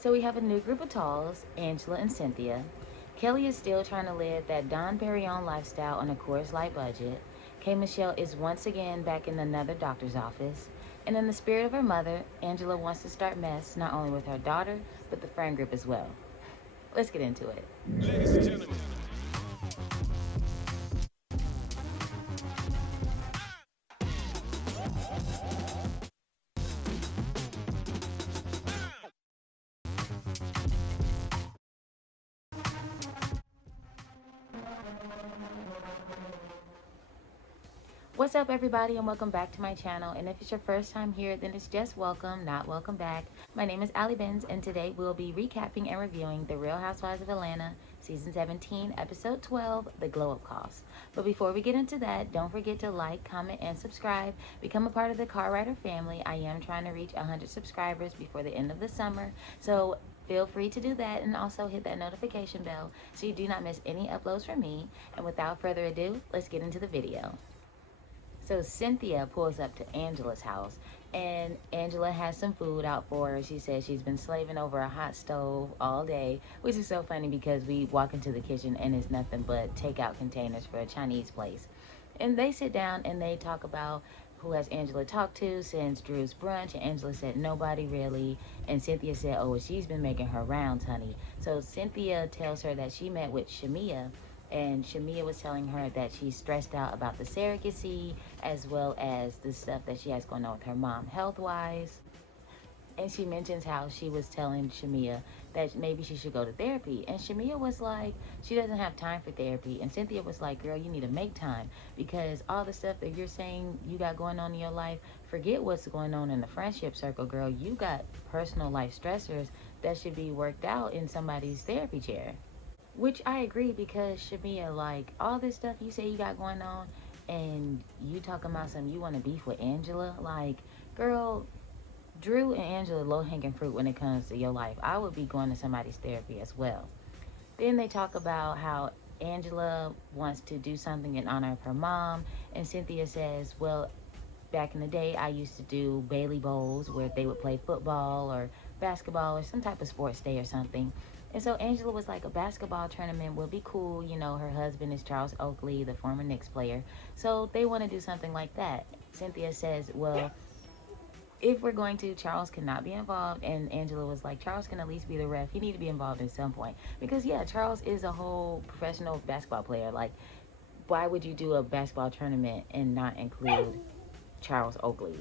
So we have a new group of talls, Angela and Cynthia. Kelly is still trying to live that Don Perignon lifestyle on a Coors Light budget. K. Michelle is once again back in another doctor's office. And in the spirit of her mother, Angela wants to start mess not only with her daughter, but the friend group as well. Let's get into it. Ladies and gentlemen, What's up, everybody, and welcome back to my channel. And if it's your first time here, then it's just welcome, not welcome back. My name is AlleyBenz, and today we'll be recapping and reviewing the Real Housewives of Atlanta, Season 17, Episode 12, The Glow Up Calls. But before we get into that, don't forget to like, comment, and subscribe. Become a part of the Car Rider family. I am trying to reach 100 subscribers before the end of the summer, so feel free to do that, and also hit that notification bell so you do not miss any uploads from me. And without further ado, let's get into the video. So Cynthia pulls up to Angela's house, and Angela has some food out for her. She says she's been slaving over a hot stove all day, which is so funny because we walk into the kitchen and it's nothing but takeout containers for a Chinese place. And they sit down and they talk about who has Angela talked to since Drew's brunch, and Angela said nobody really, and Cynthia said, oh, well, she's been making her rounds, honey. So Cynthia tells her that she met with Shamia, and Shamia was telling her that she's stressed out about the surrogacy as well as the stuff that she has going on with her mom health-wise. And she mentions how she was telling Shamia that maybe she should go to therapy. And Shamia was like, she doesn't have time for therapy. And Cynthia was like, girl, you need to make time, because all the stuff that you're saying you got going on in your life, forget what's going on in the friendship circle, girl. You got personal life stressors that should be worked out in somebody's therapy chair. Which I agree, because Shamia, like, all this stuff you say you got going on, and you talking about something you want to beef with Angela, like, girl, Drew and Angela low-hanging fruit when it comes to your life. I would be going to somebody's therapy as well. Then they talk about how Angela wants to do something in honor of her mom, and Cynthia says, well, back in the day, I used to do Bailey Bowls where they would play football or basketball or some type of sports day or something. And so Angela was like, a basketball tournament would be cool. You know, her husband is Charles Oakley, the former Knicks player. So they want to do something like that. Cynthia says, well, if we're going to, Charles cannot be involved. And Angela was like, Charles can at least be the ref. He need to be involved at some point. Because, yeah, Charles is a whole professional basketball player. Like, why would you do a basketball tournament and not include Charles Oakley?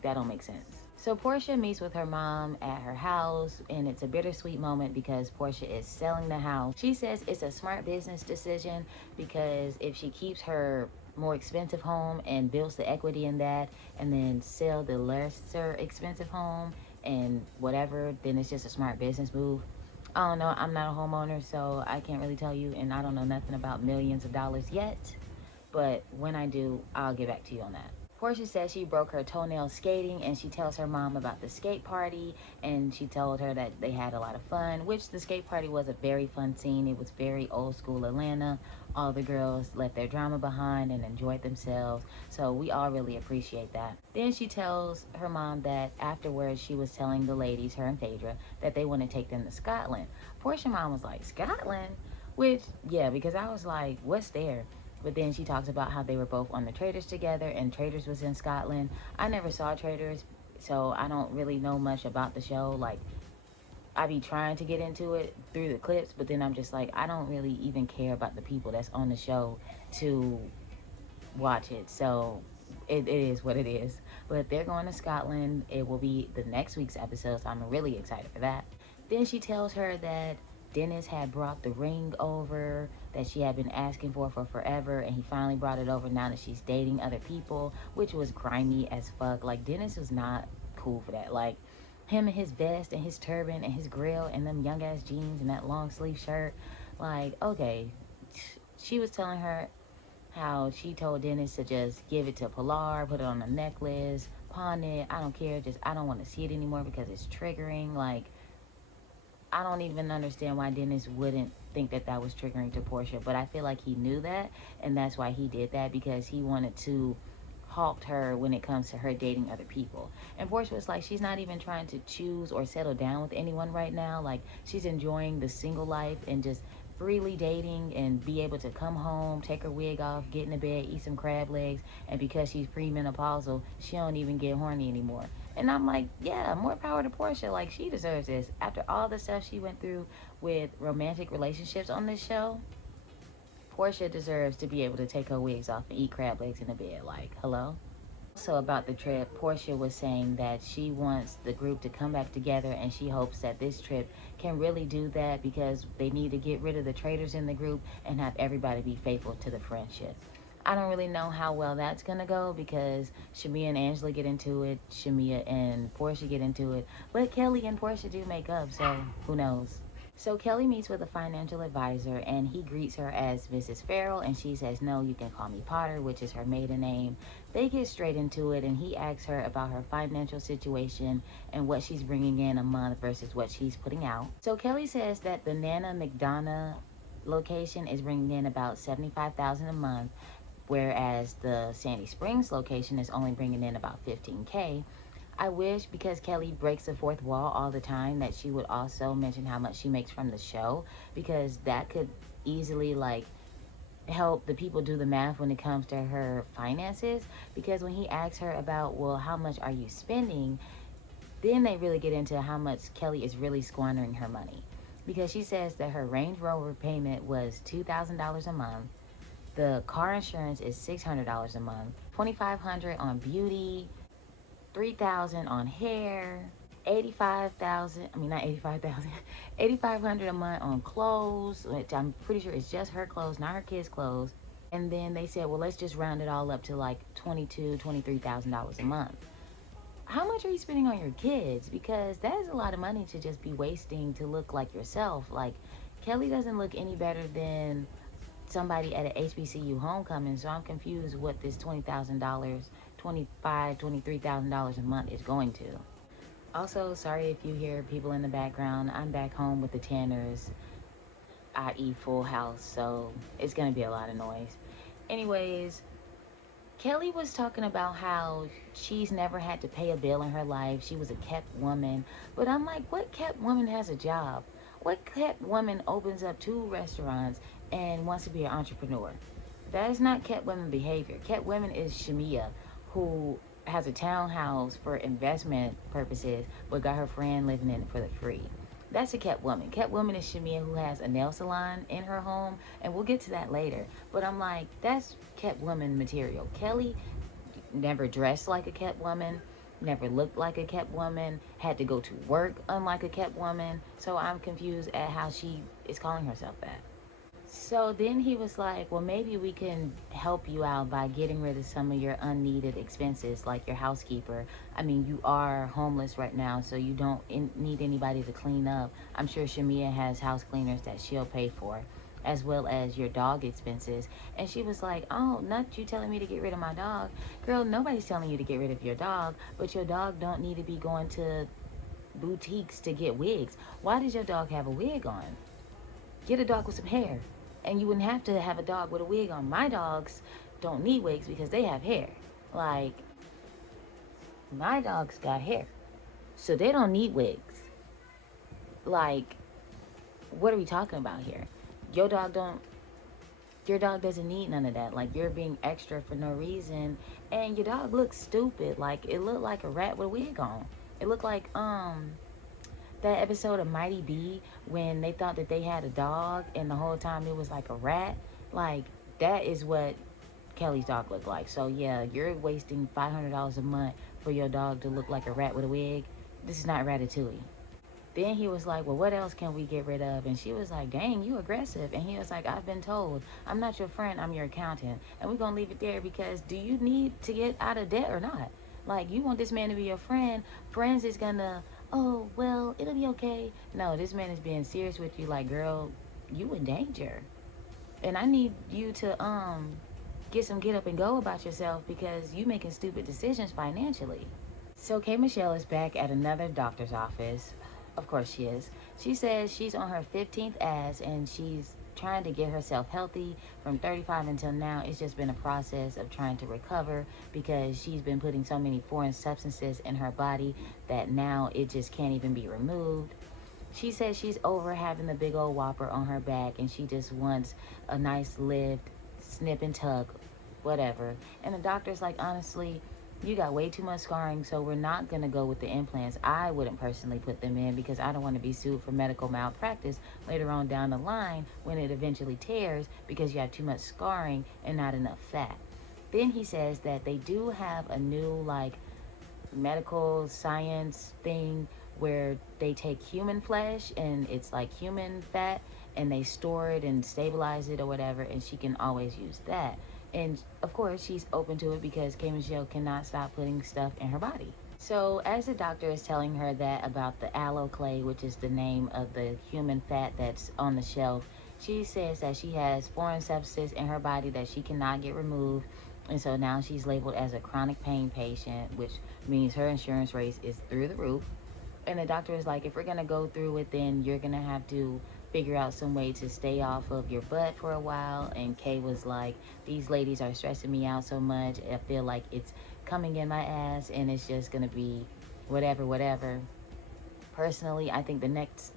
That don't make sense. So Portia meets with her mom at her house, and it's a bittersweet moment because Portia is selling the house. She says it's a smart business decision, because if she keeps her more expensive home and builds the equity in that, and then sell the lesser expensive home and whatever, then it's just a smart business move. I don't know, I'm not a homeowner, so I can't really tell you, and I don't know nothing about millions of dollars yet, but when I do, I'll get back to you on that. Portia says she broke her toenails skating, and she tells her mom about the skate party, and she told her that they had a lot of fun, which the skate party was a very fun scene. It was very old school Atlanta. All the girls left their drama behind and enjoyed themselves, so we all really appreciate that. Then she tells her mom that afterwards she was telling the ladies, her and Phaedra, that they want to take them to Scotland. Portia's mom was like, Scotland? Which, yeah, because I was like, what's there? But then she talks about how they were both on the Traitors together, and Traitors was in Scotland. I never saw Traitors, so I don't really know much about the show. Like, I be trying to get into it through the clips, but then I'm just like, I don't really even care about the people that's on the show to watch it. So it is what it is. But they're going to Scotland. It will be the next week's episode, so I'm really excited for that. Then she tells her that Dennis had brought the ring over that she had been asking for forever, and he finally brought it over now that she's dating other people, which was grimy as fuck. Like, Dennis was not cool for that. Like, him and his vest and his turban and his grill and them young ass jeans and that long sleeve shirt. Like, okay. She was telling her how she told Dennis to just give it to Pilar, put it on a necklace, pawn it. I don't care. Just, I don't want to see it anymore because it's triggering. Like, I don't even understand why Dennis wouldn't think that that was triggering to Portia, but I feel like he knew that, and that's why he did that, because he wanted to halt her when it comes to her dating other people. And Portia was like, she's not even trying to choose or settle down with anyone right now. Like, she's enjoying the single life and just freely dating and be able to come home, take her wig off, get in the bed, eat some crab legs, and because she's premenopausal, she don't even get horny anymore. And I'm like, yeah, more power to Portia. Like, she deserves this. After all the stuff she went through with romantic relationships on this show, Portia deserves to be able to take her wigs off and eat crab legs in the bed. Like, hello? So about the trip, Portia was saying that she wants the group to come back together, and she hopes that this trip can really do that because they need to get rid of the traitors in the group and have everybody be faithful to the friendship. I don't really know how well that's gonna go because Shamia and Angela get into it, Shamia and Portia get into it, but Kelly and Portia do make up, so who knows. So Kelly meets with a financial advisor, and he greets her as Mrs. Farrell, and she says, no, you can call me Potter, which is her maiden name. They get straight into it, and he asks her about her financial situation and what she's bringing in a month versus what she's putting out. So Kelly says that the Nana McDonough location is bringing in about $75,000 a month, whereas the Sandy Springs location is only bringing in about $15K. I wish, because Kelly breaks the fourth wall all the time, that she would also mention how much she makes from the show, because that could easily like help the people do the math when it comes to her finances. Because when he asks her about, well, how much are you spending, then they really get into how much Kelly is really squandering her money, because she says that her Range Rover payment was $2,000 a month, the car insurance is $600 a month, $2,500 on beauty, $3,000 on hair, 85,000, I mean not 85,000, 8,500 a month on clothes, which I'm pretty sure it's just her clothes, not her kids' clothes. And then they said, well, let's just round it all up to like $22,000, $23,000 a month. How much are you spending on your kids? Because that is a lot of money to just be wasting to look like yourself. Like, Kelly doesn't look any better than somebody at an HBCU homecoming, so I'm confused what this $20,000, $25,000, $23,000 a month is going to. Also, sorry if you hear people in the background. I'm back home with the Tanners, i.e. Full House, so it's gonna be a lot of noise. Anyways, Kelly was talking about how she's never had to pay a bill in her life. She was a kept woman. But I'm like, what kept woman has a job? What kept woman opens up 2 restaurants and wants to be an entrepreneur? That is not kept women behavior. Kept women is Shamia, who has a townhouse for investment purposes, but got her friend living in it for the free. That's a kept woman. Kept woman is Shamia, who has a nail salon in her home, and we'll get to that later. But I'm like, that's kept woman material. Kelly never dressed like a kept woman, never looked like a kept woman, had to go to work unlike a kept woman. So I'm confused at how she is calling herself that. So then he was like, well, maybe we can help you out by getting rid of some of your unneeded expenses, like your housekeeper. I mean, you are homeless right now, so you don't need anybody to clean up. I'm sure Shamia has house cleaners that she'll pay for, as well as your dog expenses. And she was like, oh, not you telling me to get rid of my dog. Girl, nobody's telling you to get rid of your dog, but your dog don't need to be going to boutiques to get wigs. Why does your dog have a wig on? Get a dog with some hair. And you wouldn't have to have a dog with a wig on. My dogs don't need wigs because they have hair. Like, my dogs got hair, so they don't need wigs. Like, what are we talking about here? Your dog doesn't need none of that. Like, you're being extra for no reason, and your dog looks stupid. Like, it looked like a rat with a wig on. It looked like that episode of Mighty B when they thought that they had a dog and the whole time it was like a rat. Like, that is what Kelly's dog looked like. So yeah, you're wasting $500 a month for your dog to look like a rat with a wig. This is not Ratatouille. Then he was like, well, what else can we get rid of? And she was like, dang, you aggressive. And he was like, I've been told. I'm not your friend, I'm your accountant. And we're gonna leave it there, because do you need to get out of debt or not? Like, you want this man to be your friend. Friends is gonna, oh, well, it'll be okay. No, this man is being serious with you. Like, girl, you in danger. And I need you to get some get up and go about yourself, because you making stupid decisions financially. So K. Michelle is back at another doctor's office. Of course she is. She says she's on her 15th ass, and she's trying to get herself healthy from 35 until now. It's just been a process of trying to recover because she's been putting so many foreign substances in her body that now it just can't even be removed. She says she's over having the big old whopper on her back and she just wants a nice lift, snip and tuck, whatever. And the doctor's like, honestly, you got way too much scarring, so we're not going to go with the implants. I wouldn't personally put them in because I don't want to be sued for medical malpractice later on down the line when it eventually tears because you have too much scarring and not enough fat. Then he says that they do have a new, like, medical science thing where they take human flesh and it's like human fat and they store it and stabilize it or whatever, and she can always use that. And of course she's open to it because K. Michelle cannot stop putting stuff in her body. So as the doctor is telling her that about the aloe clay, which is the name of the human fat that's on the shelf, she says that she has foreign substances in her body that she cannot get removed. And so now she's labeled as a chronic pain patient, which means her insurance rate is through the roof. And the doctor is like, if we're going to go through it, then you're going to have to figure out some way to stay off of your butt for a while. And Kay was like, these ladies are stressing me out so much. I feel like it's coming in my ass and it's just going to be whatever. Personally, I think the next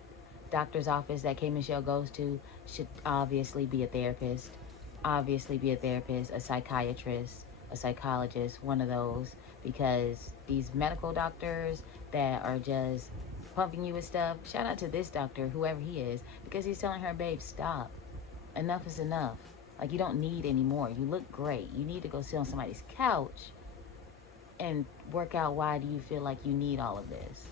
doctor's office that K. Michelle goes to should obviously be a therapist. A psychiatrist, a psychologist, one of those. Because these medical doctors that are just pumping you with stuff, shout out to this doctor, whoever he is, because he's telling her, babe, stop. Enough is enough. Like, you don't need any more. You look great. You need to go sit on somebody's couch and work out why do you feel like you need all of this.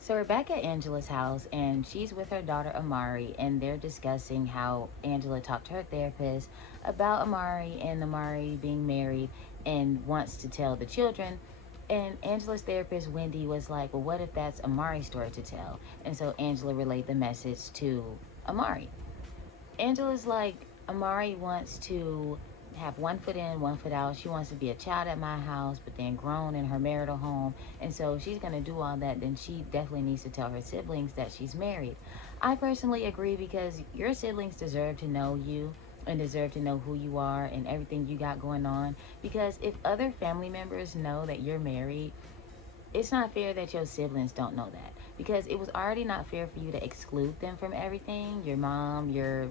So we're back at Angela's house, and she's with her daughter Amari, and they're discussing how Angela talked to her therapist about Amari and Amari being married and wants to tell the children. And Angela's therapist, Wendy, was like, well, what if that's Amari's story to tell? And so Angela relayed the message to Amari. Angela's like, Amari wants to have one foot in, one foot out. She wants to be a child at my house, but then grown in her marital home. And so if she's going to do all that, then she definitely needs to tell her siblings that she's married. I personally agree because your siblings deserve to know you and deserve to know who you are and everything you got going on. Because if other family members know that you're married, it's not fair that your siblings don't know that. Because it was already not fair for you to exclude them from everything. Your mom, your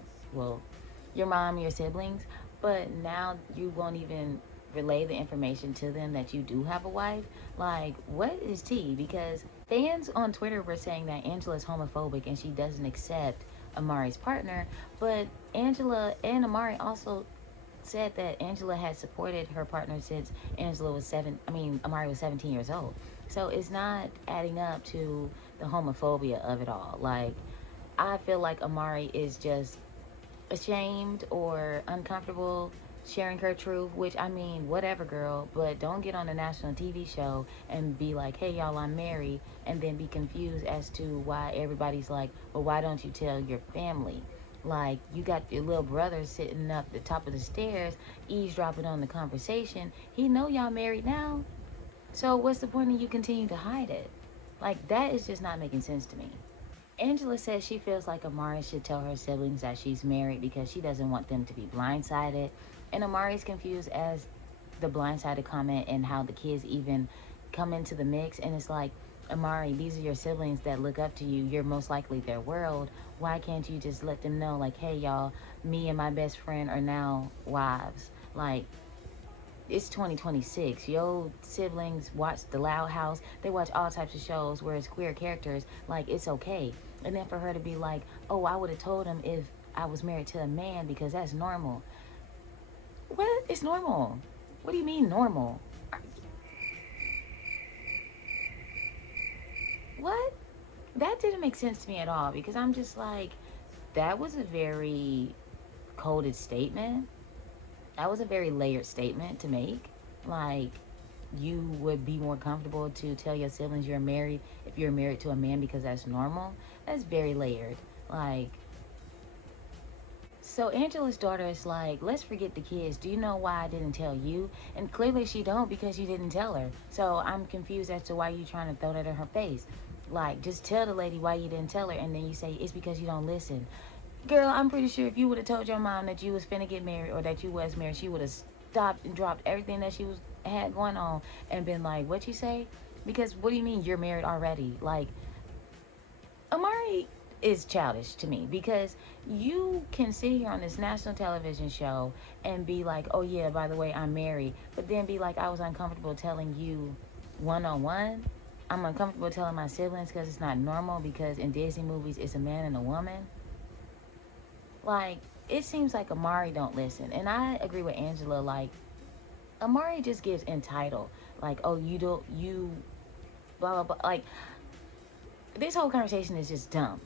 siblings. But now you won't even relay the information to them that you do have a wife. Like, what is tea? Because fans on Twitter were saying that Angela's homophobic and she doesn't accept Amari's partner. But Angela and Amari also said that Angela had supported her partner since Amari was 17 years old. So it's not adding up to the homophobia of it all. Like, I feel like Amari is just ashamed or uncomfortable sharing her truth, which, I mean, whatever, girl, but don't get on a national TV show and be like, hey, y'all, I'm married, and then be confused as to why everybody's like, well, why don't you tell your family? Like, you got your little brother sitting up the top of the stairs, eavesdropping on the conversation. He know y'all married now, so what's the point of you continue to hide it? Like, that is just not making sense to me. Angela says she feels like Amari should tell her siblings that she's married because she doesn't want them to be blindsided. And Amari's confused as the blindsided comment and how the kids even come into the mix. And it's like, Amari, these are your siblings that look up to you. You're most likely their world. Why can't you just let them know, like, hey, y'all, me and my best friend are now wives? Like, it's 2026. Yo, siblings watch The Loud House. They watch all types of shows where it's queer characters. Like, it's okay. And then for her to be like, oh, I would have told him if I was married to a man because that's normal. What? It's normal. What do you mean normal? What? That didn't make sense to me at all because I'm just like, that was a very coded statement. That was a very layered statement to make. Like, you would be more comfortable to tell your siblings you're married if you're married to a man because that's normal. That's very layered. Like, so Angela's daughter is like, let's forget the kids. Do you know why I didn't tell you? And clearly she don't because you didn't tell her. So I'm confused as to why you trying to throw that in her face. Like, just tell the lady why you didn't tell her, and then you say it's because you don't listen. Girl, I'm pretty sure if you would have told your mom that you was finna get married or that you was married, she would have stopped and dropped everything that she was had going on and been like, "What you say?" Because what do you mean you're married already? Like, Amari is childish to me because you can sit here on this national television show and be like, "Oh yeah, by the way, I'm married," but then be like, "I was uncomfortable telling you one on one. I'm uncomfortable telling my siblings because it's not normal because in Disney movies it's a man and a woman." Like, it seems like Amari don't listen. And I agree with Angela, like, Amari just gives entitled. Like, oh, you don't, you, blah, blah, blah. Like, this whole conversation is just dumb.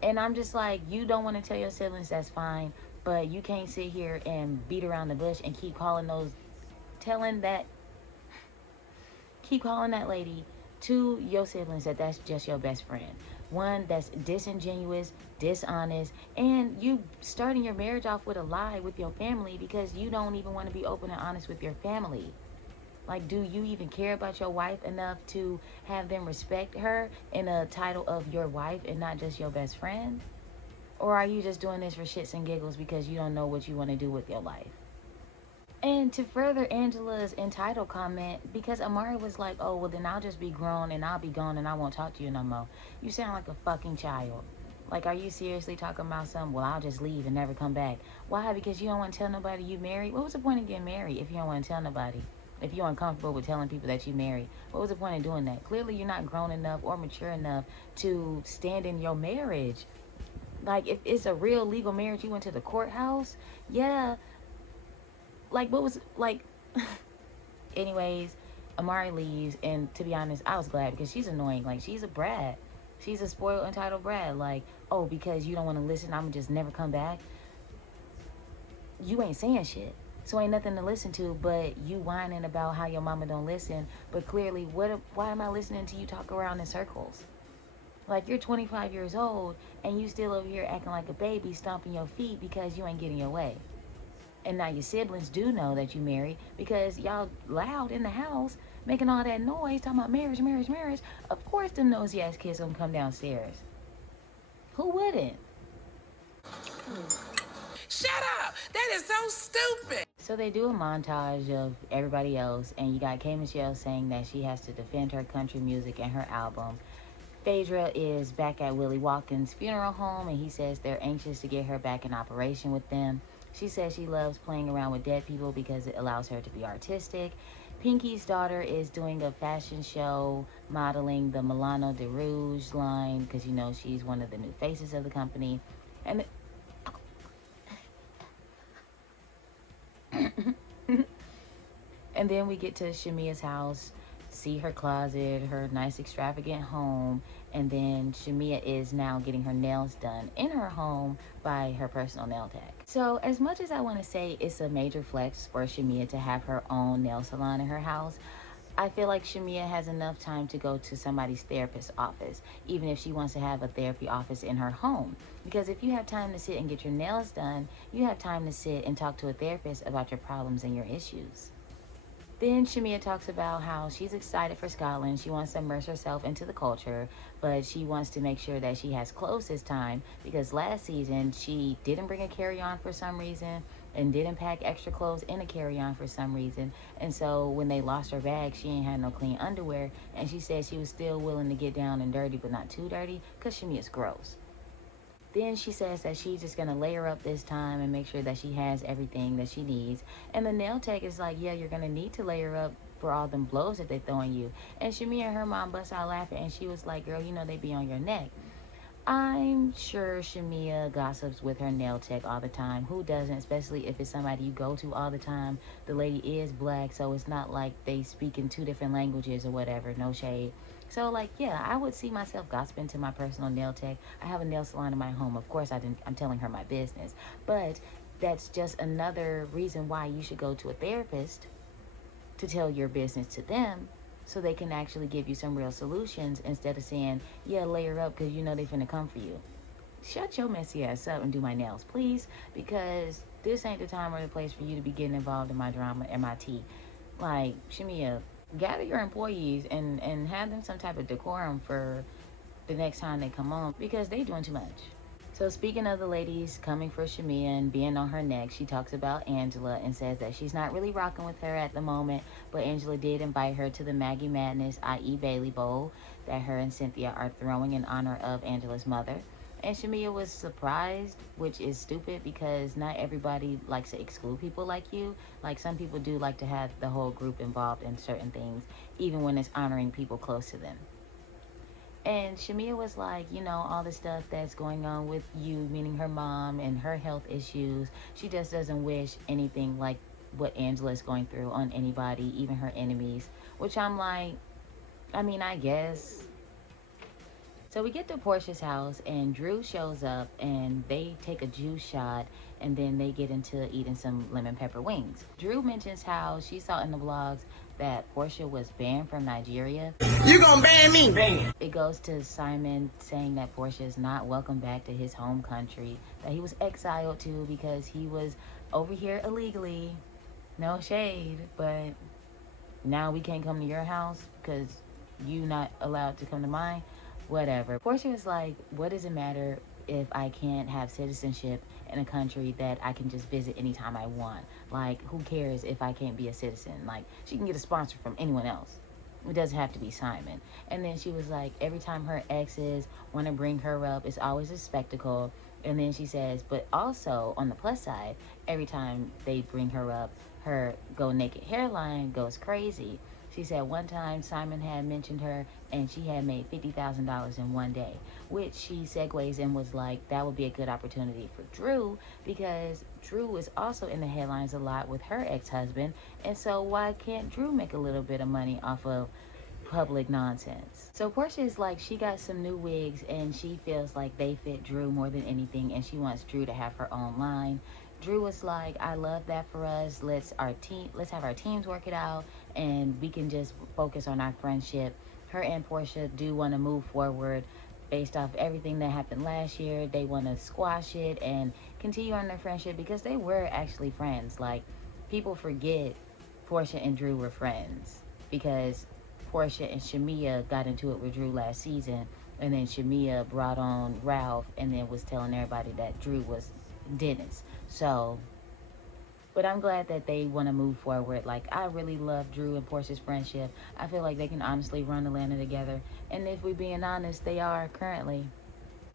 And I'm just like, you don't want to tell your siblings, that's fine. But you can't sit here and beat around the bush and telling that, keep calling that lady to your siblings that that's just your best friend. One that's disingenuous, dishonest, and you starting your marriage off with a lie with your family because you don't even want to be open and honest with your family. Like, do you even care about your wife enough to have them respect her in a title of your wife and not just your best friend? Or are you just doing this for shits and giggles because you don't know what you want to do with your life? And to further Angela's entitled comment, because Amari was like, oh, well, then I'll just be grown and I'll be gone and I won't talk to you no more. You sound like a fucking child. Like, are you seriously talking about something? Well, I'll just leave and never come back. Why? Because you don't want to tell nobody you married? What was the point of getting married if you don't want to tell nobody? If you're uncomfortable with telling people that you married, what was the point of doing that? Clearly, you're not grown enough or mature enough to stand in your marriage. Like, if it's a real legal marriage, you went to the courthouse, yeah, like what was like anyways, Amari leaves, and to be honest, I was glad because she's annoying. Like, she's a brat. She's a spoiled, entitled brat. Like, oh, because you don't want to listen, I'm gonna just never come back. You ain't saying shit, so ain't nothing to listen to. But you whining about how your mama don't listen. But clearly, why am I listening to you talk around in circles? Like, you're 25 years old and you still over here acting like a baby, stomping your feet because you ain't getting your way. And now your siblings do know that you married because y'all loud in the house making all that noise talking about marriage, marriage, marriage. Of course them nosy ass kids gonna come downstairs. Who wouldn't? Shut up! That is so stupid! So they do a montage of everybody else, and you got K Michelle saying that she has to defend her country music and her album. Phaedra is back at Willie Watkins' funeral home, and he says they're anxious to get her back in operation with them. She says she loves playing around with dead people because it allows her to be artistic. Pinky's daughter is doing a fashion show modeling the Milano de Rouge line because, you know, she's one of the new faces of the company. And and then we get to Shamia's house, see her closet, her nice extravagant home, and then Shamia is now getting her nails done in her home by her personal nail tech. So as much as I want to say it's a major flex for Shamia to have her own nail salon in her house, I feel like Shamia has enough time to go to somebody's therapist's office, even if she wants to have a therapy office in her home. Because if you have time to sit and get your nails done, you have time to sit and talk to a therapist about your problems and your issues. Then Shamia talks about how she's excited for Scotland. She wants to immerse herself into the culture, but she wants to make sure that she has clothes this time because last season she didn't bring a carry-on for some reason and didn't pack extra clothes in a carry-on for some reason. And so when they lost her bag, she ain't had no clean underwear, and she said she was still willing to get down and dirty, but not too dirty because Shamia's gross. Then she says that she's just going to layer up this time and make sure that she has everything that she needs. And the nail tech is like, yeah, you're going to need to layer up for all them blows that they're throwing you. And Shamia and her mom bust out laughing, and she was like, girl, you know they be on your neck. I'm sure Shamia gossips with her nail tech all the time. Who doesn't? Especially if it's somebody you go to all the time. The lady is black, so it's not like they speak in two different languages or whatever. No shade. So, like, yeah, I would see myself gossiping to my personal nail tech. I have a nail salon in my home. Of course, I'm telling her my business. But that's just another reason why you should go to a therapist to tell your business to them so they can actually give you some real solutions instead of saying, yeah, layer up because you know they finna come for you. Shut your messy ass up and do my nails, please, because this ain't the time or the place for you to be getting involved in my drama and my tea. Like, Shamia, gather your employees and have them some type of decorum for the next time they come on because they doing too much. So speaking of the ladies coming for Shamia and being on her neck, she talks about Angela and says that she's not really rocking with her at the moment, but Angela did invite her to the Maggie Madness, i.e. Bailey Bowl, that her and Cynthia are throwing in honor of Angela's mother. And Shamia was surprised, which is stupid because not everybody likes to exclude people like you. Like some people do like to have the whole group involved in certain things, even when it's honoring people close to them. And Shamia was like, all the stuff that's going on with you, meaning her mom and her health issues. She just doesn't wish anything like what Angela's going through on anybody, even her enemies. Which I'm like, I guess. So we get to Portia's house and Drew shows up and they take a juice shot and then they get into eating some lemon pepper wings. Drew mentions how she saw in the vlogs that Portia was banned from Nigeria. You gonna ban me? Ban. It goes to Simon saying that Portia is not welcome back to his home country, that he was exiled to because he was over here illegally. No shade, but now we can't come to your house because you not allowed to come to mine. Whatever. Portia was like, what does it matter if I can't have citizenship in a country that I can just visit anytime I want? Like, who cares if I can't be a citizen? Like, she can get a sponsor from anyone else. It doesn't have to be Simon. And then she was like, every time her exes want to bring her up, it's always a spectacle. And then she says, but also on the plus side, every time they bring her up, her go naked hairline goes crazy. She said one time Simon had mentioned her and she had made $50,000 in one day, which she segues and was like, that would be a good opportunity for Drew because Drew is also in the headlines a lot with her ex-husband. And so why can't Drew make a little bit of money off of public nonsense? So Portia is like, she got some new wigs and she feels like they fit Drew more than anything and she wants Drew to have her own line. Drew was like, I love that for us. Let's have our teams work it out and we can just focus on our friendship. Her and Portia do want to move forward based off everything that happened last year. They want to squash it and continue on their friendship because they were actually friends. Like, people forget Portia and Drew were friends because Portia and Shamia got into it with Drew last season, and then Shamia brought on Ralph and then was telling everybody that Drew was Dennis. So, but I'm glad that they want to move forward. Like, I really love Drew and Portia's friendship. I feel like they can honestly run Atlanta together. And if we're being honest, they are currently.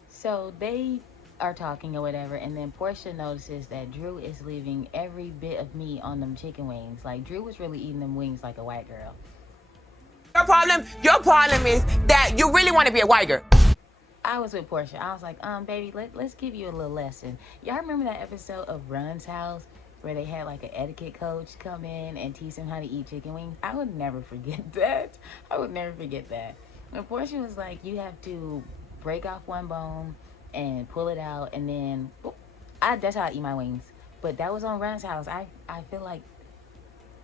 So they are talking or whatever, and then Portia notices that Drew is leaving every bit of meat on them chicken wings. Like, Drew was really eating them wings like a white girl. Your problem is that you really want to be a white girl. I was with Portia. I was like, baby, let's give you a little lesson. Y'all remember that episode of Run's House where they had like an etiquette coach come in and teach him how to eat chicken wings? I would never forget that. I would never forget that. And Portia was like, you have to break off one bone and pull it out, and then that's how I eat my wings. But that was on Run's House. I feel like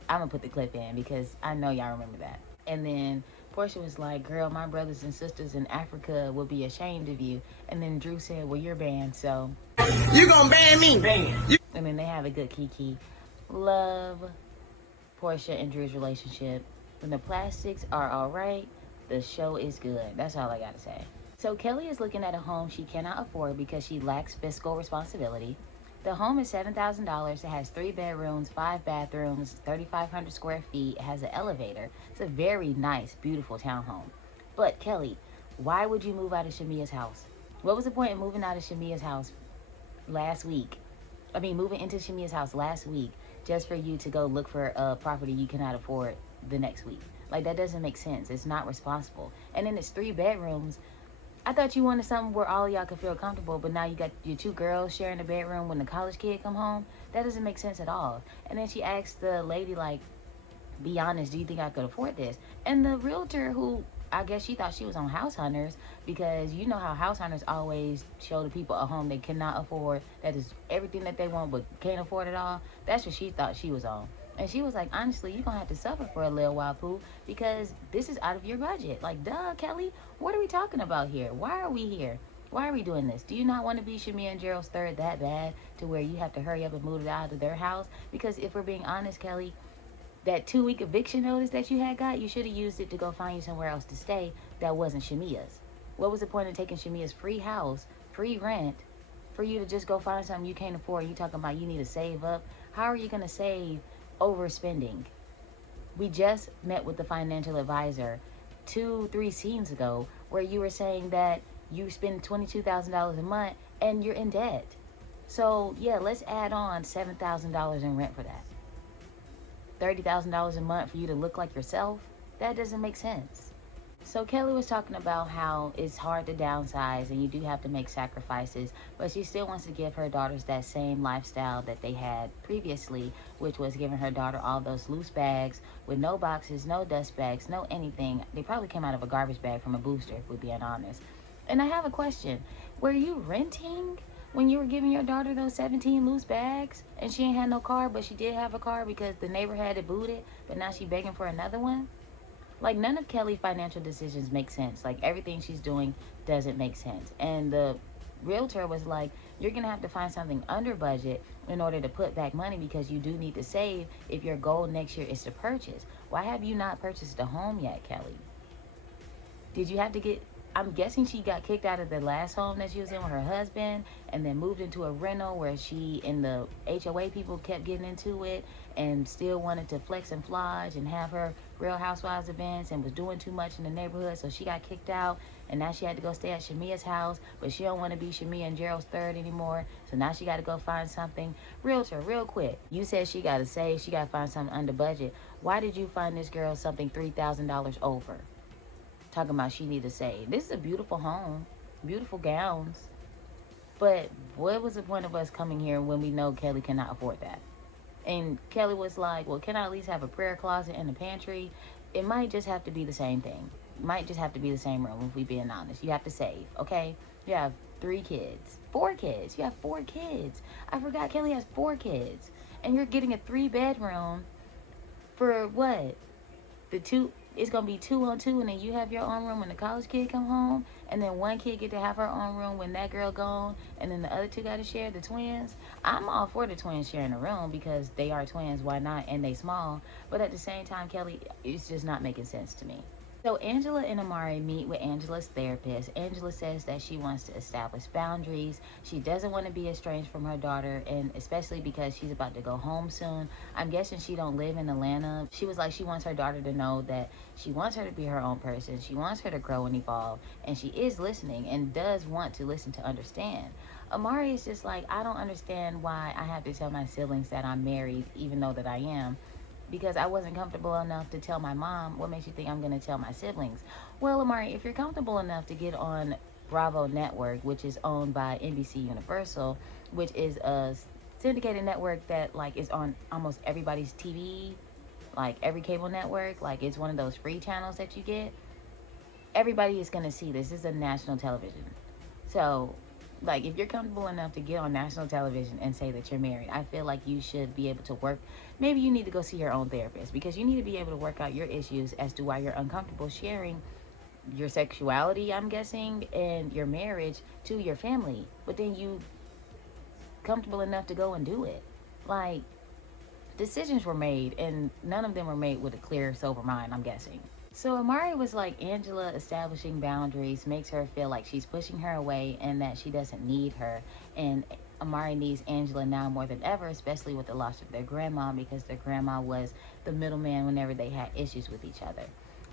I'm gonna put the clip in because I know y'all remember that. And then Portia was like, girl, my brothers and sisters in Africa will be ashamed of you. And then Drew said, well, you're banned, so You gonna ban me? Ban. and then they have a good kiki. Love Portia and Drew's relationship. When the plastics are all right, the show is good. That's all I gotta say. So Kelly is looking at a home she cannot afford because she lacks fiscal responsibility. The home is $7,000. It has 3 bedrooms, 5 bathrooms, 3,500 square feet. It has an elevator. It's a very nice, beautiful townhome. But Kelly, why would you move out of Shamia's house? What was the point of moving out of Shamia's house last week? Moving into Shamia's house last week just for you to go look for a property you cannot afford the next week. Like, that doesn't make sense. It's not responsible. And then it's 3 bedrooms. I thought you wanted something where all of y'all could feel comfortable, but now you got your 2 girls sharing a bedroom when the college kid come home. That doesn't make sense at all. And then she asked the lady, like, be honest, do you think I could afford this? And the realtor, who I guess she thought she was on House Hunters, because you know how House Hunters always show the people a home they cannot afford, that is everything that they want but can't afford it all. That's what she thought she was on. And she was like, honestly, you're going to have to suffer for a little while, Pooh, because this is out of your budget. Like, duh, Kelly, what are we talking about here? Why are we here? Why are we doing this? Do you not want to be Shamia and Gerald's third that bad to where you have to hurry up and move it out of their house? Because if we're being honest, Kelly, that 2-week eviction notice that you had got, you should have used it to go find you somewhere else to stay that wasn't Shamia's. What was the point of taking Shamia's free house, free rent, for you to just go find something you can't afford. You talking about you need to save up. How are you going to save overspending? We just met with the financial advisor 2-3 scenes ago where you were saying that you spend $22,000 a month and you're in debt. So yeah, let's add on $7,000 in rent for that. $30,000 a month for you to look like yourself? That doesn't make sense. So Kelly was talking about how it's hard to downsize and you do have to make sacrifices, but she still wants to give her daughters that same lifestyle that they had previously, which was giving her daughter all those loose bags with no boxes, no dust bags, no anything. They probably came out of a garbage bag from a booster, if we're being honest. And I have a question. Were you renting when you were giving your daughter those 17 loose bags? And she ain't had no car, but she did have a car because the neighbor had it booted, but now she begging for another one? Like, none of Kelly's financial decisions make sense. Like, everything she's doing doesn't make sense. And the realtor was like, you're going to have to find something under budget in order to put back money because you do need to save if your goal next year is to purchase. Why have you not purchased a home yet, Kelly? Did you have to get... I'm guessing she got kicked out of the last home that she was in with her husband and then moved into a rental where she and the HOA people kept getting into it and still wanted to flex and flodge and have her Real Housewives events and was doing too much in the neighborhood, so she got kicked out and now she had to go stay at Shamia's house, but she don't want to be Shamia and Gerald's third anymore, so now she got to go find something. Realtor, real quick, you said she got to save, she got to find something under budget. Why did you find this girl something $3,000 over? Talking about she need to save. This is a beautiful home, beautiful gowns, but what was the point of us coming here when we know Kelly cannot afford that? And Kelly was like, well, can I at least have a prayer closet and a pantry? It might just have to be the same thing. It might just have to be the same room, if we being honest. You have to save, okay? You have 3 kids, 4 kids. You have 4 kids. I forgot Kelly has 4 kids, and you're getting a 3-bedroom for what? It's gonna be 2 on 2, and then you have your own room when the college kid come home, and then one kid get to have her own room when that girl gone, and then the other 2 got to share the twins. I'm all for the twins sharing a room because they are twins, why not? And they small, but at the same time, Kelly, it's just not making sense to me. So Angela and Amari meet with Angela's therapist. Angela says that she wants to establish boundaries. She doesn't want to be estranged from her daughter, and especially because she's about to go home soon. I'm guessing she don't live in Atlanta. She was like, she wants her daughter to know that she wants her to be her own person. She wants her to grow and evolve, and she is listening and does want to listen to understand. Amari is just like, I don't understand why I have to tell my siblings that I'm married, even though that I am, because I wasn't comfortable enough to tell my mom. What makes you think I'm going to tell my siblings? Well, Amari, if you're comfortable enough to get on Bravo Network, which is owned by NBC Universal, which is a syndicated network that like is on almost everybody's TV, like every cable network, like it's one of those free channels that you get. Everybody is going to see this. This is a national television. So, like, if you're comfortable enough to get on national television and say that you're married, I feel like you should be able to work. Maybe you need to go see your own therapist because you need to be able to work out your issues as to why you're uncomfortable sharing your sexuality, I'm guessing, and your marriage to your family. But then you comfortable enough to go and do it. Like, decisions were made, and none of them were made with a clear, sober mind, I'm guessing. So Amari was like, Angela establishing boundaries makes her feel like she's pushing her away and that she doesn't need her. And Amari needs Angela now more than ever, especially with the loss of their grandma, because their grandma was the middleman whenever they had issues with each other.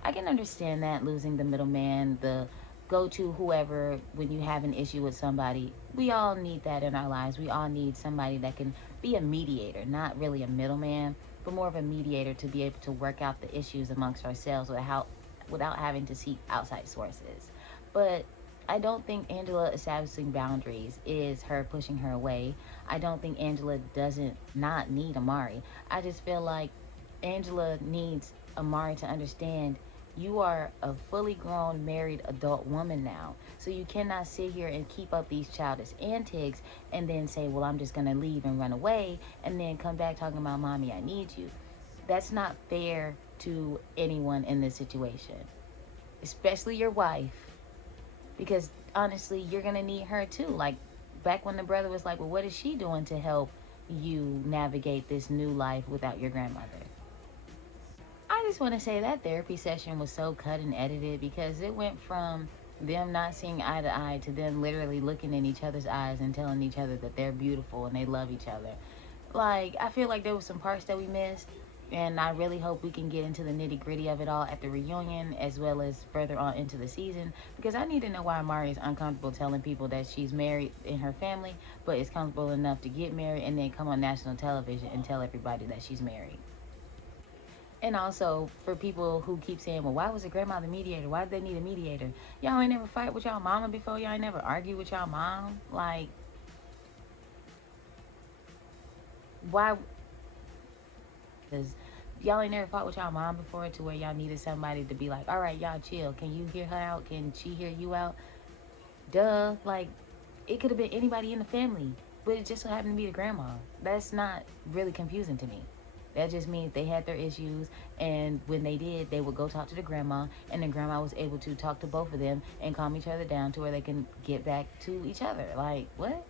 I can understand that, losing the middleman, the go-to whoever when you have an issue with somebody. We all need that in our lives. We all need somebody that can be a mediator, not really a middleman, but more of a mediator to be able to work out the issues amongst ourselves without having to seek outside sources. But I don't think Angela establishing boundaries is her pushing her away. I don't think Angela doesn't not need Amari. I just feel like Angela needs Amari to understand you are a fully grown married adult woman now. So you cannot sit here and keep up these childish antics and then say, well, I'm just going to leave and run away and then come back talking about, mommy, I need you. That's not fair to anyone in this situation, especially your wife, because honestly, you're going to need her too. Like back when the brother was like, well, what is she doing to help you navigate this new life without your grandmother? I just want to say that therapy session was so cut and edited because it went from them not seeing eye to eye to them literally looking in each other's eyes and telling each other that they're beautiful and they love each other. Like, I feel like there was some parts that we missed, and I really hope we can get into the nitty gritty of it all at the reunion as well as further on into the season, because I need to know why Amari is uncomfortable telling people that she's married in her family, but is comfortable enough to get married and then come on national television and tell everybody that she's married. And also, for people who keep saying, well, why was the grandma the mediator? Why did they need a mediator? Y'all ain't never fight with y'all mama before? Y'all ain't never argue with y'all mom? Like, why? Because y'all ain't never fought with y'all mom before to where y'all needed somebody to be like, all right, y'all chill. Can you hear her out? Can she hear you out? Duh. Like, it could have been anybody in the family, but it just so happened to be the grandma. That's not really confusing to me. That just means they had their issues, and when they did, they would go talk to the grandma, and the grandma was able to talk to both of them and calm each other down to where they can get back to each other. Like, what?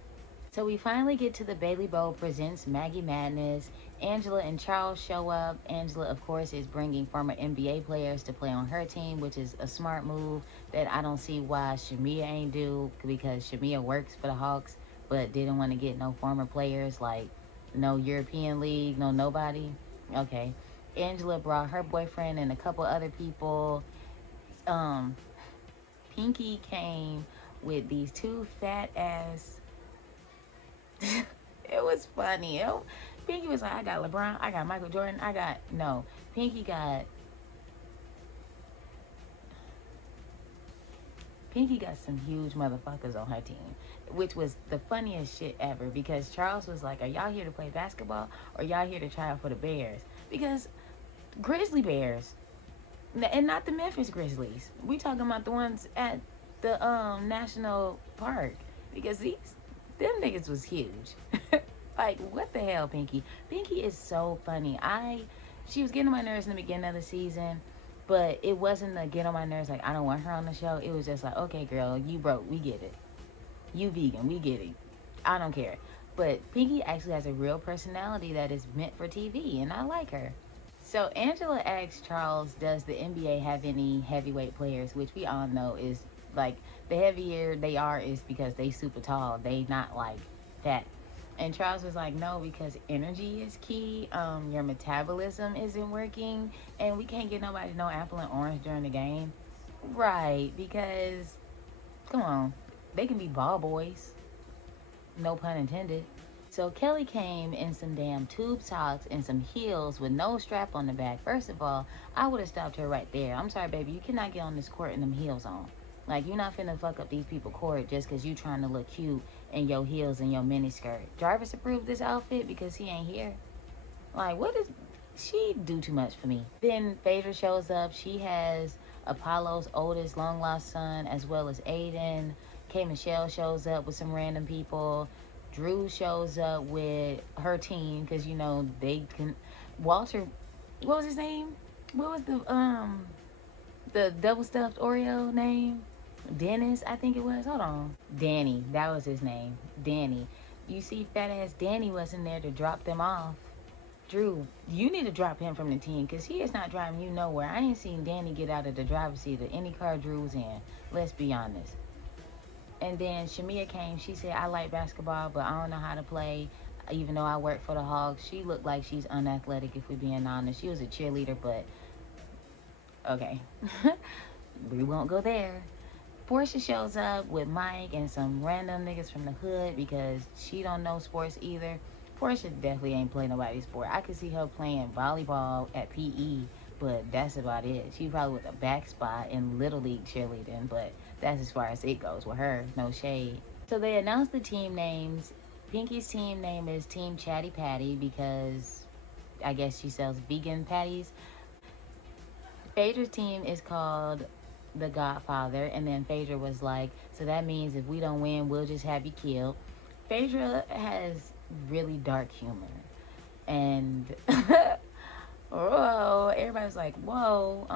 So we finally get to the Bailey Bowl presents Maggie Madness. Angela and Charles show up. Angela, of course, is bringing former NBA players to play on her team, which is a smart move that I don't see why Shamia ain't do, because Shamia works for the Hawks, but didn't want to get no former players, like no European League, no nobody. Okay. Angela brought her boyfriend and a couple other people. Pinky came with these two fat ass. It was funny. Pinky was like, I got LeBron, I got Michael Jordan, no. Pinky got some huge motherfuckers on her team, which was the funniest shit ever, because Charles was like, are y'all here to play basketball or y'all here to try out for the Bears? Because Grizzly Bears, and not the Memphis Grizzlies. We talking about the ones at the national park, because them niggas was huge. Like, what the hell, Pinky? Pinky is so funny. She was getting on my nerves in the beginning of the season, but it wasn't the get on my nerves like I don't want her on the show. It was just like, okay, girl, you broke, we get it. You vegan, we get it. I don't care. But Pinky actually has a real personality that is meant for TV, and I like her. So Angela asked Charles, does the NBA have any heavyweight players? Which we all know is, like, the heavier they are is because they super tall. They not, like, fat. And Charles was like, no, because energy is key. Your metabolism isn't working, and we can't get nobody no apple and orange during the game. Right, because, come on, they can be ball boys. No pun intended. So Kelly came in some damn tube socks and some heels with no strap on the back. First of all, I would have stopped her right there. I'm sorry, baby, you cannot get on this court in them heels on. Like, you're not finna fuck up these people's court just because you trying to look cute in your heels and your mini skirt. Jarvis approved this outfit because he ain't here. Like, what is... She do too much for me. Then Phaedra shows up. She has Apollo's oldest long-lost son as well as Aiden. K. Michelle shows up with some random people. Drew shows up with her team because, you know, they can... Walter... What was his name? What was the double stuffed Oreo name? Dennis, I think it was. Hold on. Danny. That was his name. Danny. You see fat ass Danny wasn't there to drop them off. Drew, you need to drop him from the team because he is not driving you nowhere. I ain't seen Danny get out of the driver's seat of any car Drew was in. Let's be honest. And then Shamia came. She said, I like basketball, but I don't know how to play. Even though I work for the Hawks, she looked like she's unathletic, if we're being honest. She was a cheerleader, but okay. We won't go there. Portia shows up with Mike and some random niggas from the hood because she don't know sports either. Portia definitely ain't play nobody's sport. I could see her playing volleyball at PE, but that's about it. She probably with a back spot in Little League cheerleading, but that's as far as it goes with her. No shade. So they announced the team names. Pinky's team name is Team Chatty Patty because I guess she sells vegan patties. Phaedra's team is called The Godfather, and then Phaedra was like, so that means if we don't win, we'll just have you killed. Phaedra has really dark humor, and whoa, everybody's like, whoa.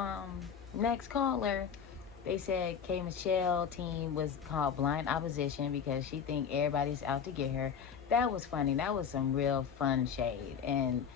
Next caller. They said K. Michelle team was called Blind Opposition because she think everybody's out to get her. That was funny. That was some real fun shade. And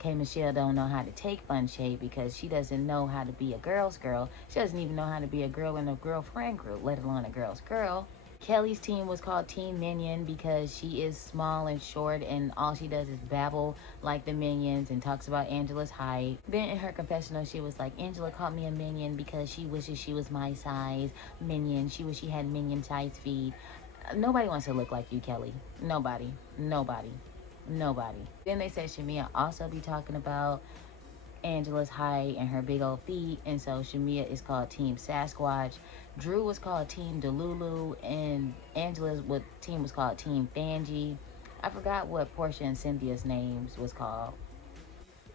K Michelle don't know how to take fun shade because she doesn't know how to be a girl's girl. She doesn't even know how to be a girl in a girlfriend group, let alone a girl's girl. Kelly's team was called Team Minion because she is small and short and all she does is babble like the minions and talks about Angela's height. Then in her confessional, she was like, Angela called me a minion because she wishes she was my size. Minion. She wish she had minion size feet. Nobody wants to look like you, Kelly. Nobody. Nobody. Nobody. Then they said Shamia also be talking about Angela's height and her big old feet, and so Shamia is called Team Sasquatch. Drew was called Team Delulu, and Angela's team was called Team Fangie. I forgot what Portia and Cynthia's names was called.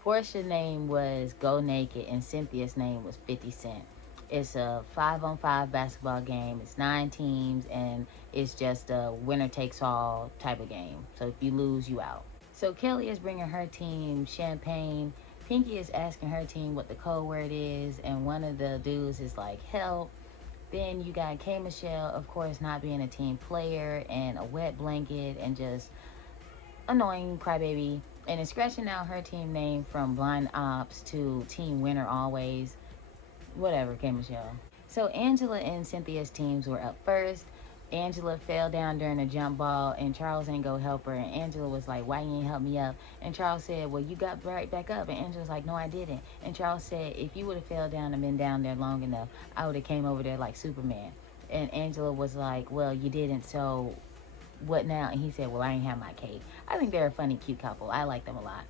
Portia's name was Go Naked, and Cynthia's name was 50 Cent. It's a 5-on-5 basketball game. It's 9 teams, and it's just a winner takes all type of game. So if you lose, you out. So Kelly is bringing her team champagne. Pinky is asking her team what the code word is, and one of the dudes is like, help. Then you got K Michelle, of course, not being a team player, and a wet blanket, and just annoying crybaby. And it's scratching out her team name from Blind Ops to Team Winner Always. Whatever, K Michelle. So Angela and Cynthia's teams were up first. Angela fell down during a jump ball, and Charles ain't go help her, and Angela was like, why you ain't help me up? And Charles said, well, you got right back up. And Angela was like, no, I didn't. And Charles said, if you would have fell down and been down there long enough, I would have came over there like Superman. And Angela was like, well, you didn't, so what now? And he said, well, I ain't have my cake. I think they're a funny, cute couple. I like them a lot.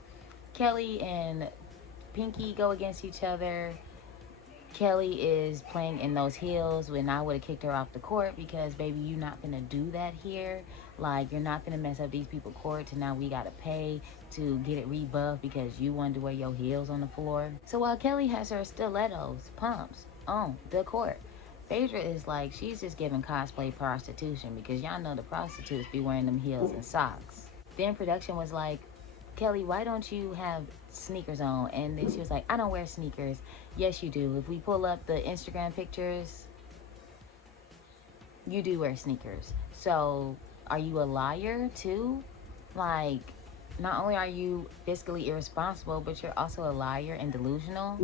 Kelly and Pinky go against each other. Kelly is playing in those heels when I would have kicked her off the court because, baby, you're not gonna do that here. Like, you're not gonna mess up these people's court to now we gotta pay to get it rebuffed because you wanted to wear your heels on the floor. So while Kelly has her stilettos, pumps on the court, Phaedra is like, she's just giving cosplay prostitution because y'all know the prostitutes be wearing them heels and socks. Then production was like, Kelly, why don't you have sneakers on? And then she was like, I don't wear sneakers. Yes, you do. If we pull up the Instagram pictures, you do wear sneakers. So are you a liar too? Like, not only are you fiscally irresponsible, but you're also a liar and delusional.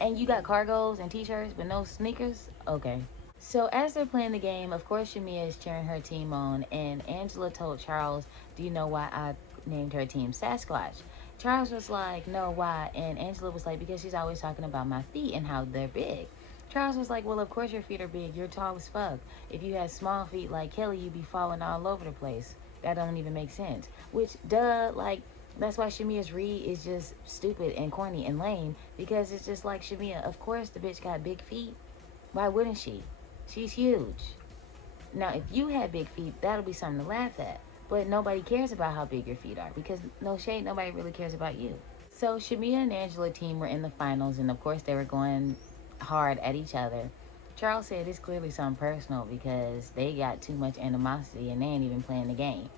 And you got cargos and t-shirts but no sneakers? Okay. So as they're playing the game, of course Shamia is cheering her team on, and Angela told Charles, do you know why I named her team Sasquatch? Charles was like, no, why? And Angela was like, because she's always talking about my feet and how they're big. Charles was like, well, of course your feet are big. You're tall as fuck. If you had small feet like Kelly, you'd be falling all over the place. That don't even make sense. Which, duh, like, that's why Shamia's read is just stupid and corny and lame, because it's just like, Shamia, of course the bitch got big feet. Why wouldn't she? She's huge. Now, if you had big feet, that'll be something to laugh at. But nobody cares about how big your feet are because, no shade, nobody really cares about you. So Shamia and Angela team were in the finals, and of course they were going hard at each other. Charles said it's clearly something personal because they got too much animosity and they ain't even playing the game.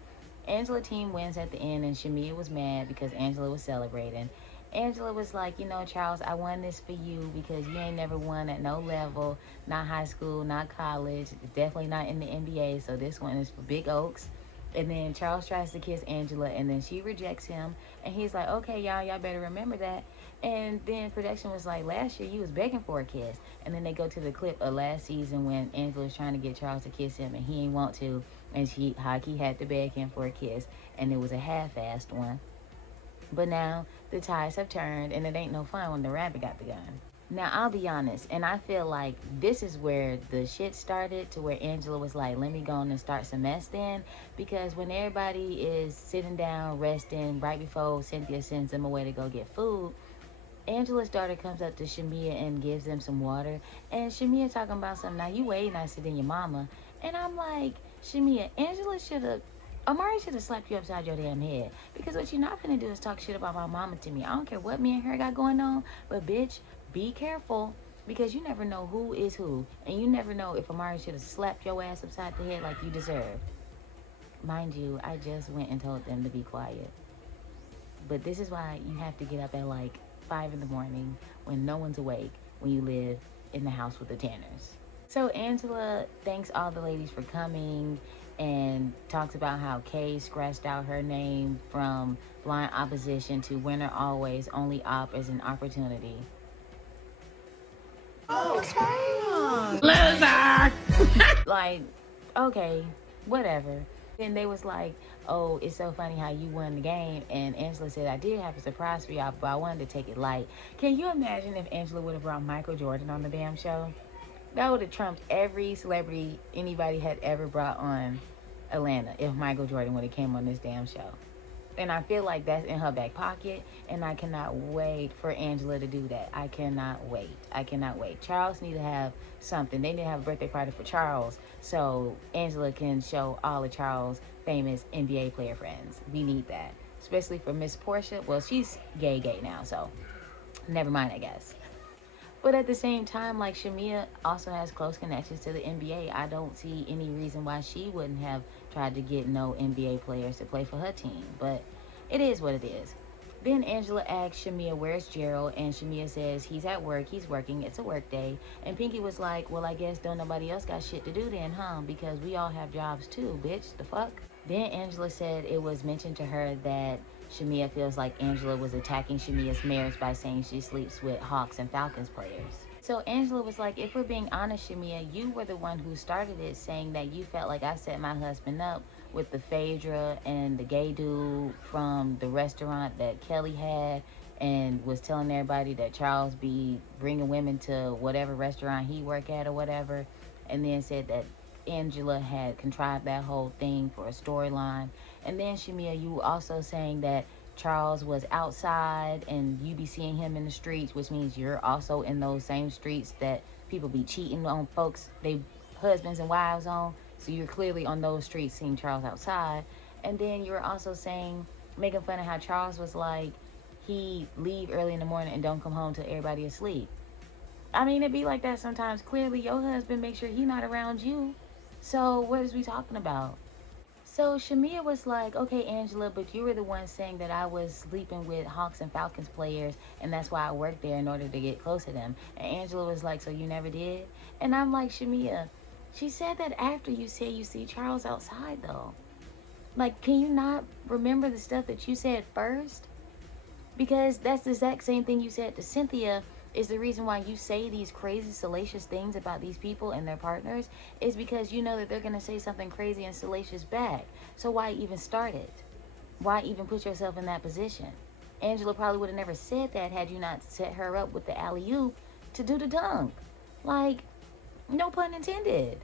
Angela team wins at the end, and Shamia was mad because Angela was celebrating. Angela was like, you know, Charles, I won this for you because you ain't never won at no level, not high school, not college, definitely not in the NBA, so this one is for big oaks. And then Charles tries to kiss Angela, and then she rejects him, and he's like, okay, y'all better remember that. And then production was like, last year you was begging for a kiss. And then they go to the clip of last season when Angela was trying to get Charles to kiss him, and he ain't want to, and Hockey had to beg him for a kiss, and it was a half-assed one. But now the tides have turned, and it ain't no fun when the rabbit got the gun. Now, I'll be honest, and I feel like this is where the shit started, to where Angela was like, let me go on and start some mess then. Because when everybody is sitting down, resting, right before Cynthia sends them away to go get food, Angela's daughter comes up to Shamia and gives them some water. And Shamia talking about something, now you way nicer than your mama. And I'm like, Shamia, Amari should have slapped you upside your damn head. Because what you're not finna do is talk shit about my mama to me. I don't care what me and her got going on, but bitch, be careful, because you never know who is who. And you never know if Amari should have slapped your ass upside the head like you deserve. Mind you, I just went and told them to be quiet. But this is why you have to get up at like 5 in the morning when no one's awake when you live in the house with the Tanners. So Angela thanks all the ladies for coming and talks about how Kay scratched out her name from blind opposition to winner always, only op is an opportunity. Oh, loser! Like, okay, whatever. Then they was like, oh, it's so funny how you won the game. And Angela said, I did have a surprise for y'all, but I wanted to take it light. Can you imagine if Angela would have brought Michael Jordan on the damn show? That would have trumped every celebrity anybody had ever brought on Atlanta if Michael Jordan would have came on this damn show. And I feel like that's in her back pocket, and I cannot wait for Angela to do that. I cannot wait. I cannot wait. Charles need to have something. They need to have a birthday party for Charles so Angela can show all of Charles' famous NBA player friends. We need that. Especially for Miss Portia. Well, she's gay now, so never mind, I guess. But at the same time, like, Shamia also has close connections to the NBA. I don't see any reason why she wouldn't have tried to get no NBA players to play for her team. But it is what it is. Then Angela asks Shamia, where's Gerald? And Shamia says, he's at work, he's working, it's a work day. And Pinky was like, well, I guess don't nobody else got shit to do then, huh? Because we all have jobs too, bitch, the fuck? Then Angela said it was mentioned to her that Shamia feels like Angela was attacking Shamia's marriage by saying she sleeps with Hawks and Falcons players. So Angela was like, if we're being honest, Shamia, you were the one who started it, saying that you felt like I set my husband up with the Phaedra and the gay dude from the restaurant that Kelly had, and was telling everybody that Charles be bringing women to whatever restaurant he work at or whatever, and then said that Angela had contrived that whole thing for a storyline. And then Shamia, you also saying that Charles was outside and you be seeing him in the streets, which means you're also in those same streets that people be cheating on folks, they husbands and wives on. So you're clearly on those streets seeing Charles outside. And then you were also saying, making fun of how Charles was like, he leave early in the morning and don't come home till everybody asleep. I mean, it be like that sometimes. Clearly your husband makes sure he not around you. So what is we talking about? So Shamia was like, okay, Angela, but you were the one saying that I was sleeping with Hawks and Falcons players, and that's why I worked there in order to get close to them. And Angela was like, so you never did? And I'm like, Shamia, she said that after you said you see Charles outside, though. Like, can you not remember the stuff that you said first? Because that's the exact same thing you said to Cynthia, is the reason why you say these crazy, salacious things about these people and their partners, is because you know that they're going to say something crazy and salacious back. So why even start it? Why even put yourself in that position? Angela probably would have never said that had you not set her up with the alley-oop to do the dunk. Like, no pun intended.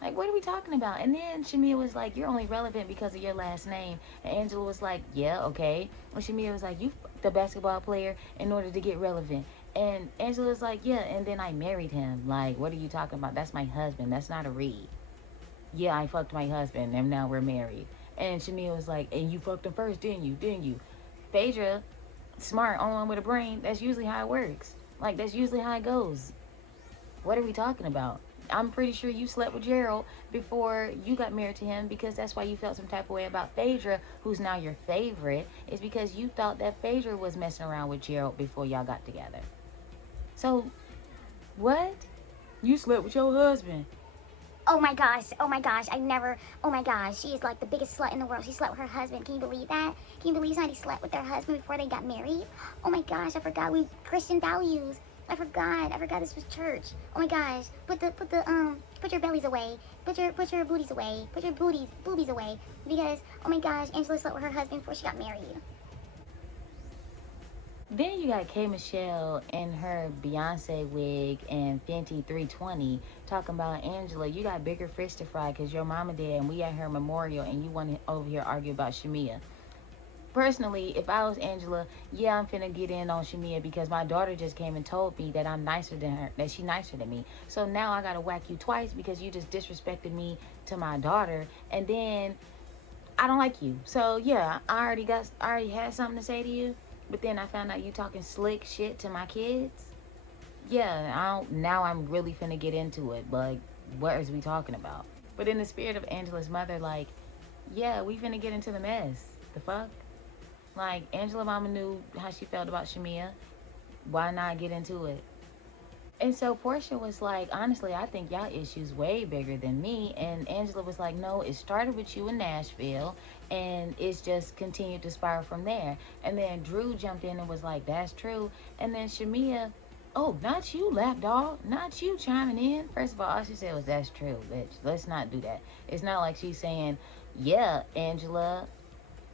Like, what are we talking about? And then Shamia was like, you're only relevant because of your last name. And Angela was like, yeah, okay. And Shamia was like, you the basketball player in order to get relevant. And Angela was like, yeah, and then I married him. Like, what are you talking about? That's my husband. That's not a read. Yeah, I fucked my husband, and now we're married. And Shamia was like, and you fucked him first, didn't you? Didn't you? Phaedra, smart, only one with a brain. That's usually how it works. Like, that's usually how it goes. What are we talking about? I'm pretty sure you slept with Gerald before you got married to him, because that's why you felt some type of way about Phaedra, who's now your favorite, is because you thought that Phaedra was messing around with Gerald before y'all got together. So, what? You slept with your husband. Oh my gosh, I never, oh my gosh, she is like the biggest slut in the world. She slept with her husband. Can you believe that? Can you believe somebody slept with their husband before they got married? Oh my gosh, I forgot we Christian values. I forgot this was church. Oh my gosh, put your bellies away. Put your booties away. Put your boobies away. Because, oh my gosh, Angela slept with her husband before she got married. Then you got K. Michelle in her Beyonce wig and Fenty 320 talking about, Angela, you got bigger fish to fry because your mama did, and we at her memorial, and you want to over here argue about Shamia. Personally, if I was Angela, yeah, I'm finna get in on Shamia because my daughter just came and told me that I'm nicer than her, that she nicer than me. So now I gotta whack you twice because you just disrespected me to my daughter, and then I don't like you. So yeah, I already had something to say to you. But then I found out you talking slick shit to my kids. Yeah, now I'm really finna get into it. But what is we talking about? But in the spirit of Angela's mother, like, yeah, we finna get into the mess. The fuck? Like, Angela mama knew how she felt about Shamia. Why not get into it? And so Portia was like, honestly, I think y'all issues way bigger than me. And Angela was like, no, it started with you in Nashville, and it's just continued to spiral from there. And then Drew jumped in and was like, that's true. And then Shamia, oh, not you, lapdog, not you chiming in. First of all she said was, that's true, bitch. Let's not do that. It's not like she's saying, yeah, Angela,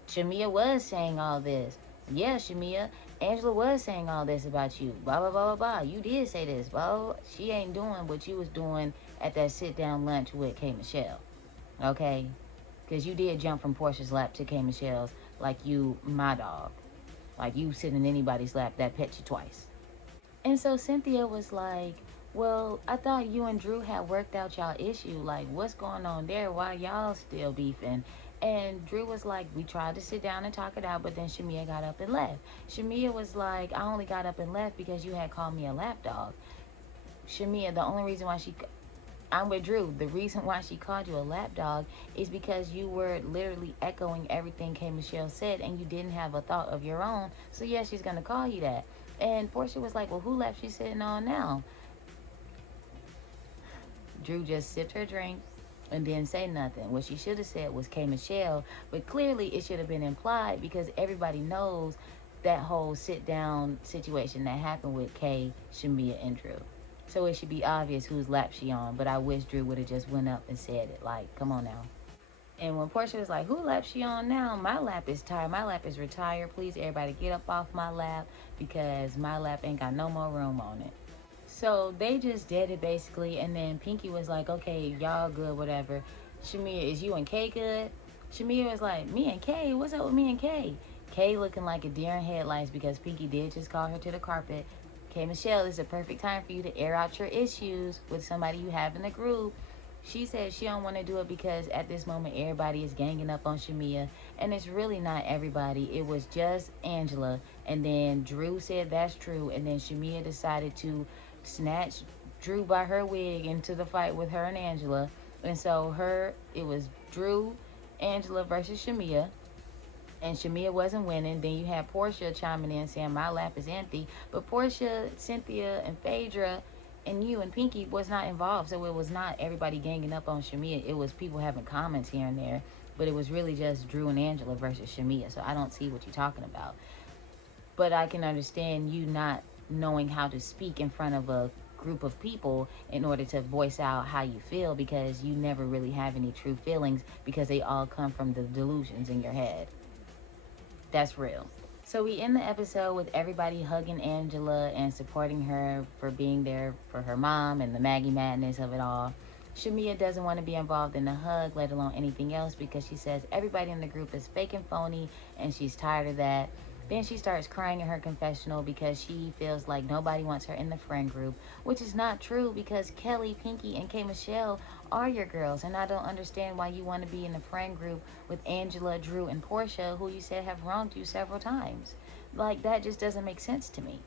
Shamia was saying all this. Yeah, Shamia, Angela was saying all this about you. Blah, blah, blah, blah, blah. You did say this. Blah, blah, blah. She ain't doing what you was doing at that sit-down lunch with K. Michelle. Okay? Because you did jump from Portia's lap to K. Michelle's like you my dog. Like you sitting in anybody's lap that pet you twice. And so Cynthia was like, well, I thought you and Drew had worked out y'all issue. Like, what's going on there? Why y'all still beefing? And Drew was like, we tried to sit down and talk it out, but then Shamia got up and left. Shamia was like, I only got up and left because you had called me a lapdog. Shamia, the only reason why I'm with Drew. The reason why she called you a lapdog is because you were literally echoing everything K. Michelle said, and you didn't have a thought of your own. So yeah, she's gonna call you that. And Portia was like, well, who left she sitting on now? Drew just sipped her drink and didn't say nothing. What she should have said was K. Michelle, but clearly it should have been implied because everybody knows that whole sit-down situation that happened with K, Shamia, and Drew. So it should be obvious whose lap she on, but I wish Drew would have just went up and said it. Like, come on now. And when Portia was like, who lap she on now? My lap is tired. My lap is retired. Please, everybody get up off my lap because my lap ain't got no more room on it. So they just did it basically. And then Pinky was like, okay, y'all good, whatever. Shamia, is you and Kay good? Shamia was like, me and Kay? What's up with me and Kay? Kay looking like a deer in headlights because Pinky did just call her to the carpet. K. Michelle, is a perfect time for you to air out your issues with somebody you have in the group. She said she don't want to do it because at this moment everybody is ganging up on Shamia, and it's really not everybody. It was just Angela, and then Drew said that's true, and then Shamia decided to snatch Drew by her wig into the fight with her and Angela, and so it was Drew, Angela versus Shamia. And Shamia wasn't winning. Then you had Portia chiming in saying my lap is empty. But Portia, Cynthia, and Phaedra, and you and Pinky was not involved. So it was not everybody ganging up on Shamia. It was people having comments here and there. But it was really just Drew and Angela versus Shamia. So I don't see what you're talking about. But I can understand you not knowing how to speak in front of a group of people in order to voice out how you feel, because you never really have any true feelings because they all come from the delusions in your head. That's real. So we end the episode with everybody hugging Angela and supporting her for being there for her mom and the Maggie madness of it all. Shamia doesn't want to be involved in the hug, let alone anything else, because she says everybody in the group is fake and phony and she's tired of that. Then she starts crying in her confessional because she feels like nobody wants her in the friend group, which is not true because Kelly, Pinky, and K. Michelle are your girls, and I don't understand why you want to be in the friend group with Angela, Drew, and Portia, who you said have wronged you several times. Like, that just doesn't make sense to me.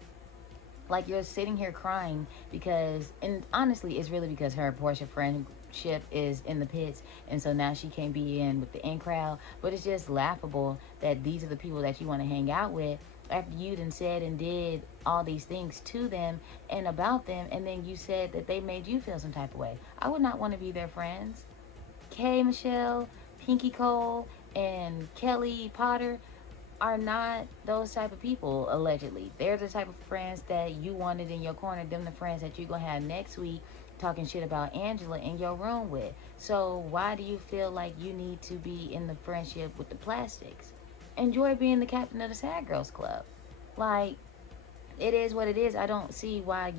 Like, you're sitting here crying because, and honestly, it's really because her Portia friendship is in the pits, and so now she can't be in with the in crowd. But it's just laughable that these are the people that you want to hang out with after you done said and did all these things to them and about them, and then you said that they made you feel some type of way. I would not want to be their friends. Kay, Michelle, Pinky Cole, and Kelly Potter are not those type of people, allegedly. They're the type of friends that you wanted in your corner. Them the friends that you're going to have next week talking shit about Angela in your room with. So why do you feel like you need to be in the friendship with the plastics? Enjoy being the captain of the Sad Girls Club. Like, it is what it is. I don't see why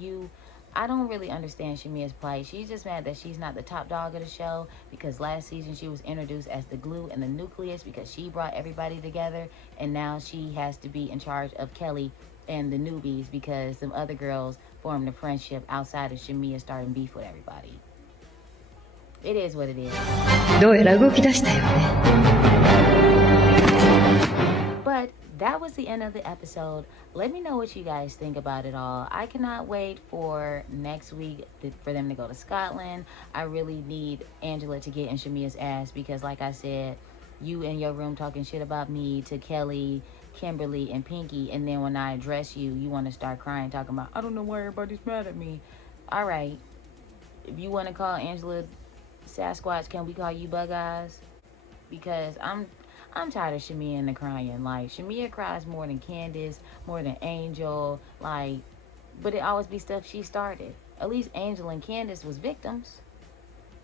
I don't really understand Shamia's plight. She's just mad that she's not the top dog of the show because last season she was introduced as the glue and the nucleus because she brought everybody together, and now she has to be in charge of Kelly and the newbies because some other girls formed a friendship outside of Shamia starting beef with everybody. It is what it is. どうやら動き出したよね。 But that was the end of the episode. Let me know what you guys think about it all. I cannot wait for next week for them to go to Scotland. I really need Angela to get in Shamia's ass because, like I said, you in your room talking shit about me to Kelly, Kimberly, and Pinky, and then when I address you, you want to start crying, talking about, I don't know why everybody's mad at me. All right, if you want to call Angela Sasquatch, can we call you Bug Eyes? Because I'm tired of Shamia and the crying. Like, Shamia cries more than Candace, more than Angel, like, but it always be stuff she started. At least Angel and Candace was victims.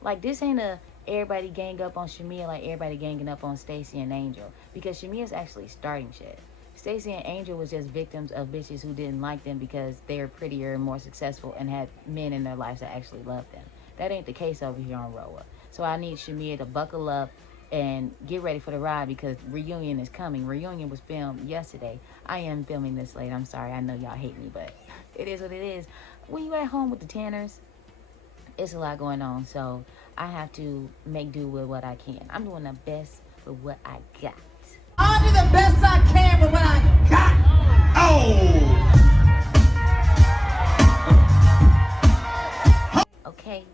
Like, this ain't a everybody gang up on Shamia like everybody ganging up on Stacey and Angel, because Shamia's actually starting shit. Stacey and Angel was just victims of bitches who didn't like them because they're prettier and more successful and had men in their lives that actually loved them. That ain't the case over here on Roa. So I need Shamia to buckle up and get ready for the ride, because Reunion is coming. Reunion was filmed yesterday. I am filming this late. I'm sorry. I know y'all hate me, but it is what it is. When you at home with the Tanners, it's a lot going on. So I have to make do with what I can. I'm doing the best with what I got. I'll do the best I can with what I got. Oh! Okay.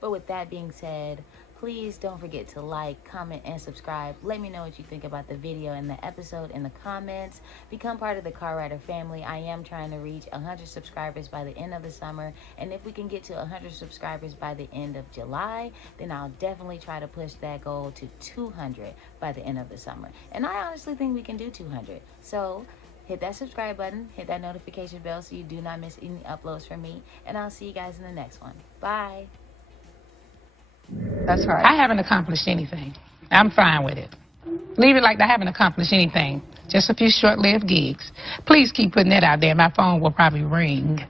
But with that being said, please don't forget to like, comment, and subscribe. Let me know what you think about the video and the episode in the comments. Become part of the Car Rider family. I am trying to reach 100 subscribers by the end of the summer. And if we can get to 100 subscribers by the end of July, then I'll definitely try to push that goal to 200 by the end of the summer. And I honestly think we can do 200. So hit that subscribe button, hit that notification bell so you do not miss any uploads from me. And I'll see you guys in the next one. Bye. That's right. I haven't accomplished anything. I'm fine with it. Leave it like I haven't accomplished anything. Just a few short-lived gigs. Please keep putting that out there. My phone will probably ring.